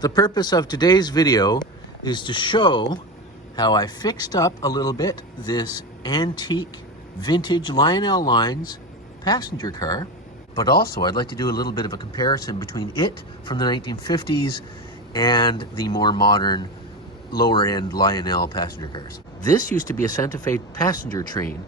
The purpose of today's video is to show how I fixed up a little bit this antique vintage Lionel Lines passenger car, but also I'd like to do a little bit of a comparison between it from the 1950s and the more modern lower end Lionel passenger cars. This used to be a Santa Fe passenger train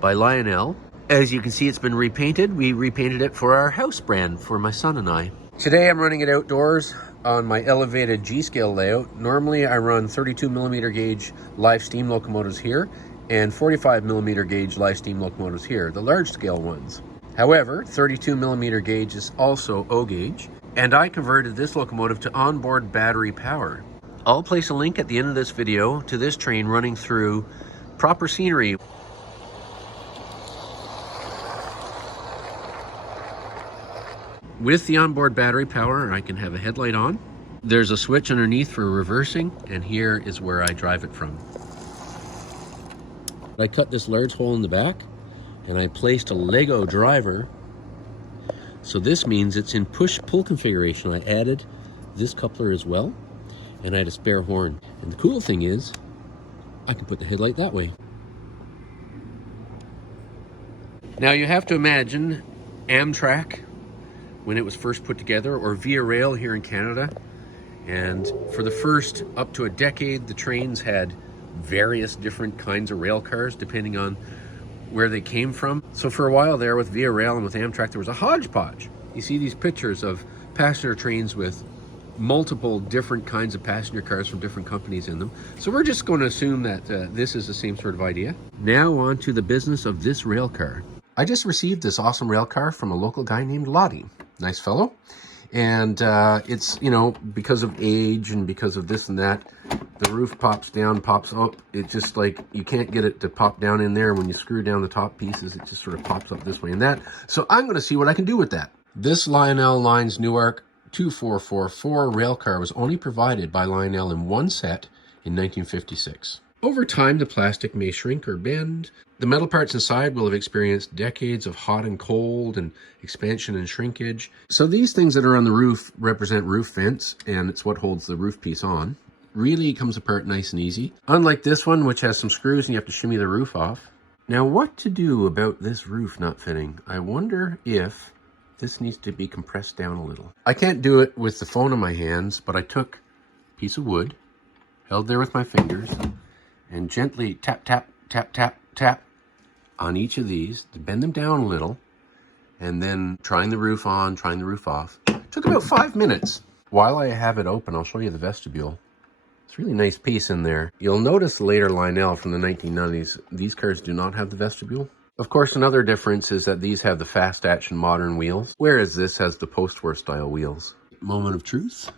by Lionel. As you can see, it's been repainted. We repainted it for our house brand for my son and I. Today I'm running it outdoors on my elevated G-scale layout. Normally I run 32mm gauge live steam locomotives here and 45mm gauge live steam locomotives here, the large scale ones. However, 32mm gauge is also O gauge, and I converted this locomotive to onboard battery power. I'll place a link at the end of this video to this train running through proper scenery. With the onboard battery power, I can have a headlight on. There's a switch underneath for reversing, and here is where I drive it from. I cut this large hole in the back, and I placed a Lego driver. So this means it's in push-pull configuration. I added this coupler as well, and I had a spare horn. And the cool thing is, I can put the headlight that way. Now you have to imagine Amtrak when it was first put together, or Via Rail here in Canada. And for the first up to a decade, the trains had various different kinds of rail cars depending on where they came from. So for a while there with Via Rail and with Amtrak, there was a hodgepodge. You see these pictures of passenger trains with multiple different kinds of passenger cars from different companies in them. So we're just going to assume that this is the same sort of idea. Now on to the business of this rail car. I just received this awesome rail car from a local guy named Lottie. Nice fellow. And it's, you know, because of age and because of this and that, the roof pops down, pops up. It's just like, you can't get it to pop down in there. When you screw down the top pieces, it just sort of pops up this way and that. So I'm going to see what I can do with that. This Lionel Lines Newark 2444 rail car was only provided by Lionel in one set in 1956. Over time, the plastic may shrink or bend. The metal parts inside will have experienced decades of hot and cold and expansion and shrinkage. So these things that are on the roof represent roof vents, and it's what holds the roof piece on. Really comes apart nice and easy. Unlike this one, which has some screws and you have to shimmy the roof off. Now, what to do about this roof not fitting? I wonder if this needs to be compressed down a little. I can't do it with the phone in my hands, but I took a piece of wood, held there with my fingers, and gently tap, tap, tap, tap, tap on each of these to bend them down a little, and then trying the roof on, trying the roof off. It took about 5 minutes. While I have it open, I'll show you the vestibule. It's a really nice piece in there. You'll notice later Lionel from the 1990s, these cars do not have the vestibule. Of course, another difference is that these have the fast action modern wheels, whereas this has the post-war style wheels. Moment of truth.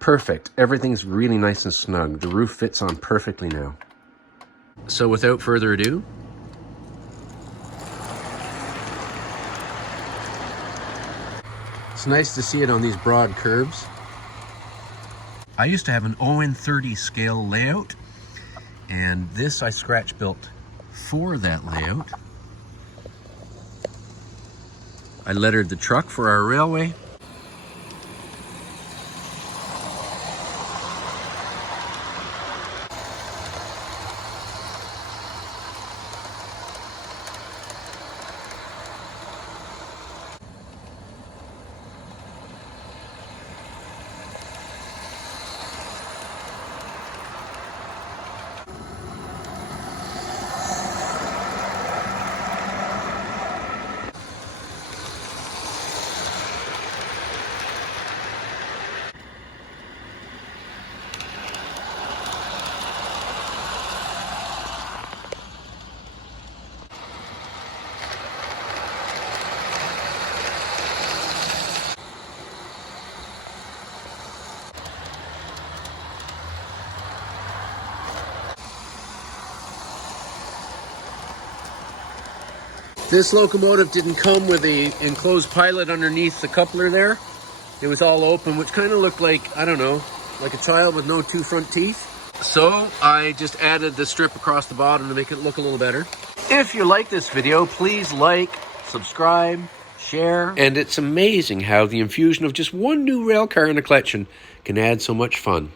Perfect. Everything's really nice and snug. The roof fits on perfectly now. So without further ado, it's nice to see it on these broad curves. I used to have an ON30 scale layout, and this I scratch built for that layout. I lettered the truck for our railway. This locomotive didn't come with the enclosed pilot underneath the coupler there. It was all open, which kind of looked like, I don't know, like a child with no two front teeth. So I just added the strip across the bottom to make it look a little better. If you like this video, please like, subscribe, share. And it's amazing how the infusion of just one new railcar in a collection can add so much fun.